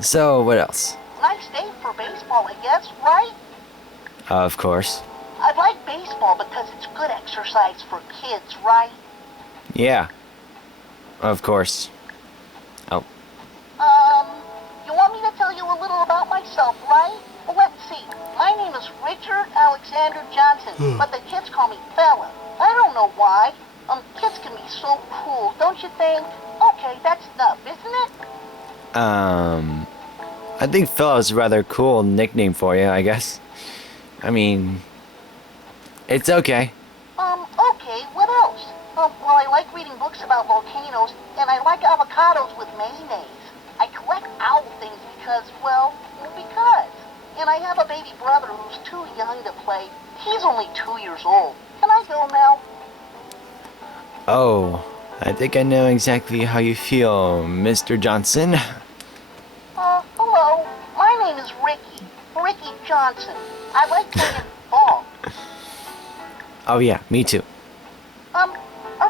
So, what else? Nice day for baseball, I guess, right? Of course. I like baseball because it's good exercise for kids, right? Yeah. Of course. Oh. You want me to tell you a little about myself, right? Well, let's see. My name is Richard Alexander Johnson, but the kids call me Fella. I don't know why. Kids can be so cool, don't you think? Okay, that's enough, isn't it? I think Phil is a rather cool nickname for you, I guess. I mean, it's okay. Okay, what else? Well, I like reading books about volcanoes, and I like avocados with mayonnaise. I collect owl things because. And I have a baby brother who's too young to play. He's only 2 years old. Can I go now? Oh, I think I know exactly how you feel, Mr. Johnson. Hello. My name is Ricky. Ricky Johnson. I like playing ball. Oh yeah, me too. Are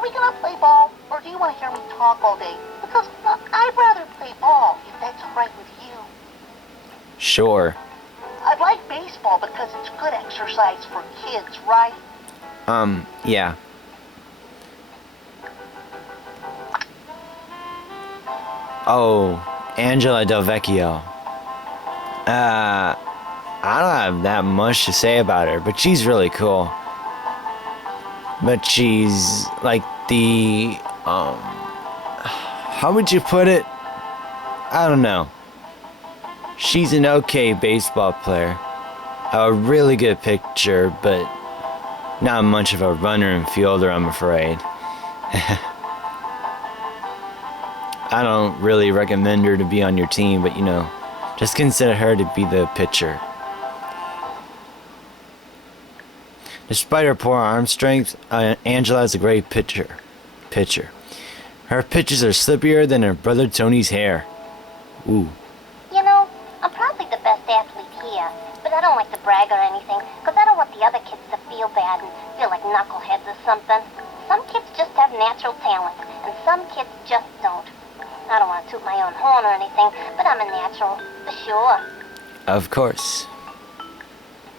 we gonna play ball, or do you want to hear me talk all day? Because I'd rather play ball, if that's all right with you. Sure. I like baseball because it's good exercise for kids, right? Yeah. Oh, Angela Delvecchio. I don't have that much to say about her, but she's really cool. But she's like the, how would you put it? I don't know. She's an okay baseball player. A really good pitcher, but not much of a runner and fielder, I'm afraid. I don't really recommend her to be on your team, but just consider her to be the pitcher. Despite her poor arm strength, Angela is a great pitcher. Her pitches are slippier than her brother Tony's hair. Ooh. I'm probably the best athlete here, but I don't like to brag or anything, because I don't want the other kids to feel bad and feel like knuckleheads or something. Some kids just have natural talent, and some kids just don't. I don't want to toot my own horn or anything, but I'm a natural, for sure. Of course.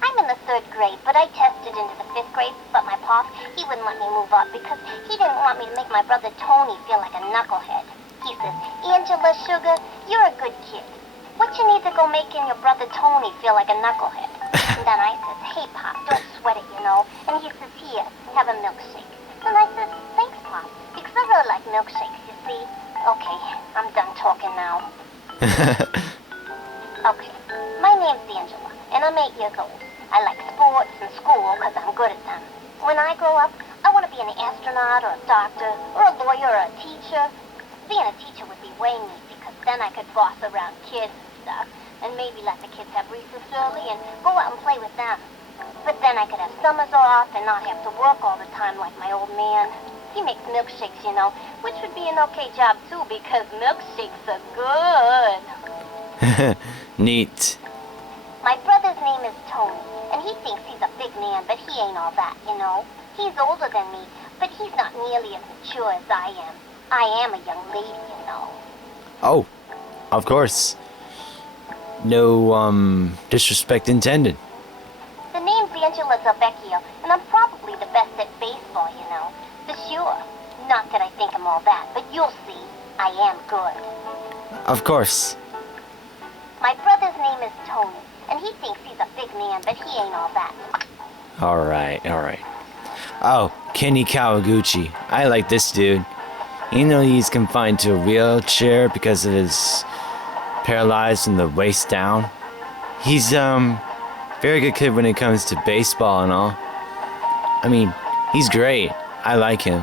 I'm in the 3rd grade, but I tested into the 5th grade, but my pop, he wouldn't let me move up because he didn't want me to make my brother Tony feel like a knucklehead. He says, Angela, sugar, you're a good kid. What you need to go making your brother Tony feel like a knucklehead? And then I says, hey, Pop, don't sweat it, And he says, here, have a milkshake. And I says, thanks, Pop, because I really like milkshakes, you see. Okay, I'm done talking now. Okay, my name's Angela, and I'm 8 years old. I like sports and school because I'm good at them. When I grow up, I want to be an astronaut or a doctor or a lawyer or a teacher. Being a teacher would be way neat because then I could boss around kids and stuff and maybe let the kids have recess early and go out and play with them. But then I could have summers off and not have to work all the time like my old man. He makes milkshakes, which would be an okay job too because milkshakes are good. Neat. My brother's name is Tony, and he thinks he's a big man, but he ain't all that, He's older than me, but he's not nearly as mature as I am. I am a young lady, Oh, of course. No, disrespect intended. The name's Angela Delvelcchio, and I'm probably the best at baseball, For sure. Not that I think I'm all that, but you'll see. I am good. Of course. My brother's name is Tony, and he thinks he's a big man, but he ain't all that. Alright. Oh, Kenny Kawaguchi. I like this dude. He's confined to a wheelchair because of his paralyzed from the waist down. He's, very good kid when it comes to baseball and all. I mean, he's great. I like him.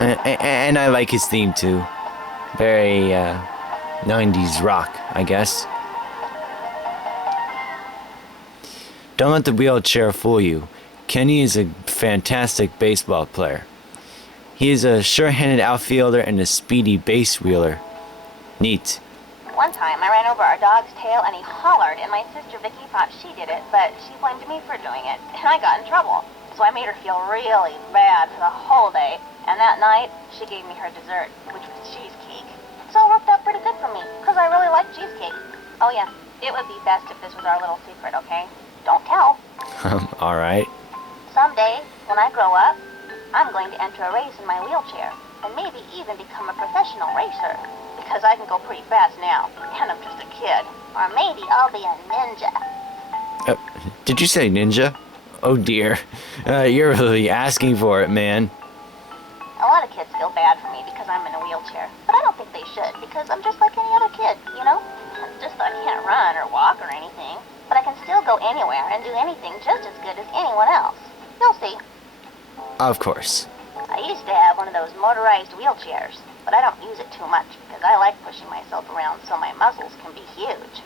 And I like his theme too. Very, 90s rock, I guess. Don't let the wheelchair fool you. Kenny is a fantastic baseball player. He is a sure-handed outfielder and a speedy base wheeler. Neat. One time, I ran over our dog's tail and he hollered, and my sister Vicky thought she did it, but she blamed me for doing it, and I got in trouble. So I made her feel really bad for the whole day. And that night, she gave me her dessert, which was cheesecake. So it worked out pretty good for me, because I really like cheesecake. Oh yeah, it would be best if this was our little secret, okay? Don't tell. Alright. Someday, when I grow up, I'm going to enter a race in my wheelchair, and maybe even become a professional racer, because I can go pretty fast now, and I'm just a kid. Or maybe I'll be a ninja. Did you say ninja? Oh dear. You're really asking for it, man. A lot of kids feel bad for me because I'm in a wheelchair, but I don't think they should, because I'm just like any other kid, you know? It's just that I can't run or walk or anything, but I can still go anywhere and do anything just as good as anyone else. You'll see. Of course. I used to have one of those motorized wheelchairs, but I don't use it too much because I like pushing myself around so my muscles can be huge.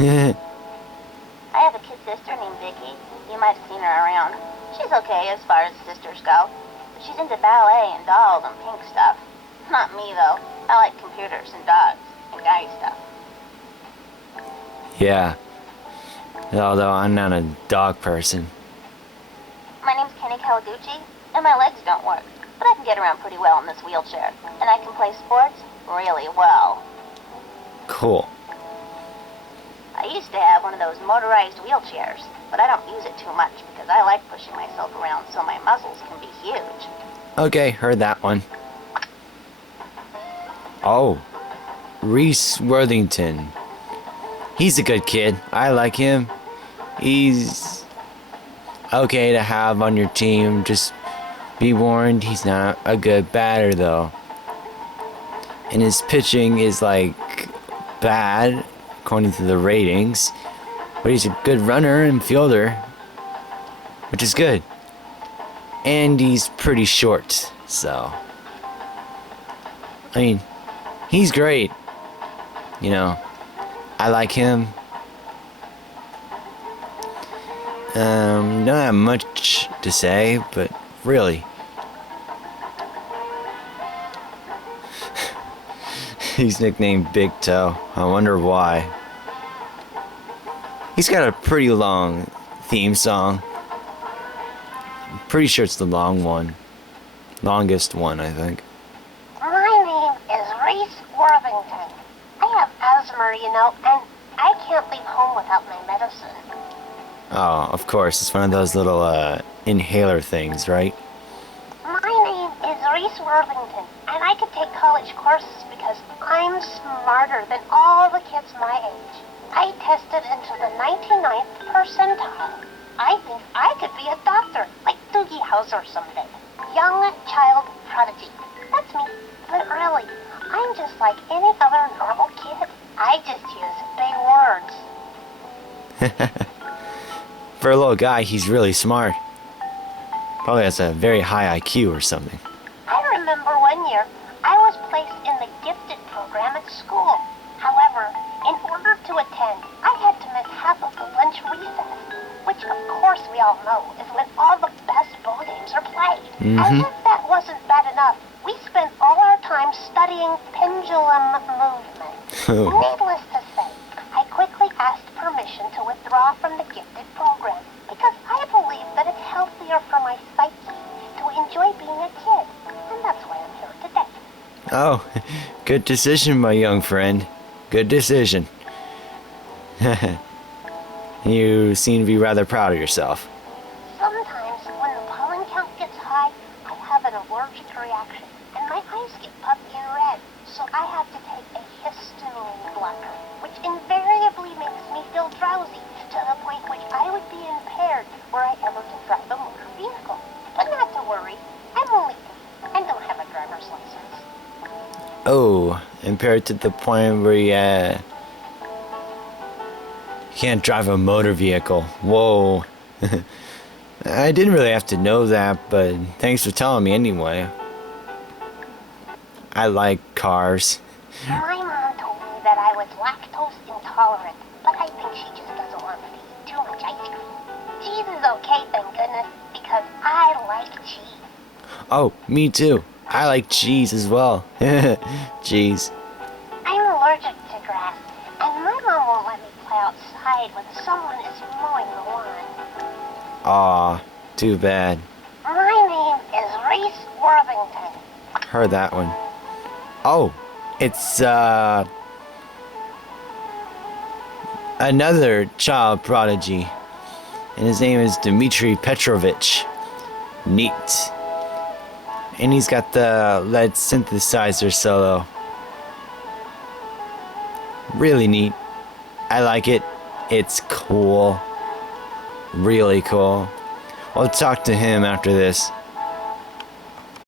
I have a kid sister named Vicky. You might have seen her around. She's okay as far as sisters go, but she's into ballet and dolls and pink stuff. Not me, though. I like computers and dogs and guy stuff. Yeah. Although I'm not a dog person. My name's Kenny Kawaguchi, and my legs don't work, but I can get around pretty well in this wheelchair, and I can play sports really well. Cool. I used to have one of those motorized wheelchairs, but I don't use it too much because I like pushing myself around so my muscles can be huge. Okay, heard that one. Oh. Reese Worthington. He's a good kid. I like him. He's okay to have on your team. Just be warned, he's not a good batter though. And his pitching is like bad according to the ratings, but he's a good runner and fielder, which is good. And he's pretty short, so I mean, he's great. You know, I like him. Don't have much to say, but really. He's nicknamed Big Toe. I wonder why. He's got a pretty long theme song. I'm pretty sure it's the long one. Longest one, I think. My name is Reese Worthington. I have asthma, you know, and I can't leave home without my medicine. Oh, of course. It's one of those little inhaler things, right? My name is Reese Worthington, and I could take college courses because I'm smarter than all the kids my age. I tested into the 99th percentile. I think I could be a doctor, like Doogie Howser someday. Young child prodigy. That's me. But really, I'm just like any other normal kid. I just use big words. For a little guy, he's really smart. Probably has a very high IQ or something. I remember one year I was placed in the gifted program at school. However, in order to attend, I had to miss half of the lunch recess, which of course we all know is when all the best ball games are played. As if that wasn't bad enough, we spent all our time studying pendulum movement. Needless to say, I quickly asked permission to withdraw from the gifted program because I believe that it's healthier for my psyche to enjoy being a kid, and that's why I'm here today. Oh, good decision, my young friend. Good decision. You seem to be rather proud of yourself. Sometimes when the pollen count gets high, I have an allergic reaction, and my eyes get puffy and red, so I have to take a histamine blocker, which invariably makes me feel drowsy to the point which I would be impaired were I ever to drive a motor vehicle. But not to worry, I'm only 8 and don't have a driver's license. Oh, impaired to the point where you can't drive a motor vehicle. Whoa. I didn't really have to know that, but thanks for telling me anyway. I like cars. My mom told me that I was lactose intolerant, but I think she just doesn't want me to eat too much ice cream. Cheese is okay, thank goodness, because I like cheese. Oh, me too. I like cheese as well. Cheese. I'm allergic to grass, and my mom won't let me play outside when someone is mowing the lawn. Aw, too bad. My name is Reese Worthington. Heard that one. Oh, it's another child prodigy, and his name is Dmitri Petrovich. Neat. And he's got the lead synthesizer solo. Really neat. I like it. It's cool. Really cool. I'll talk to him after this.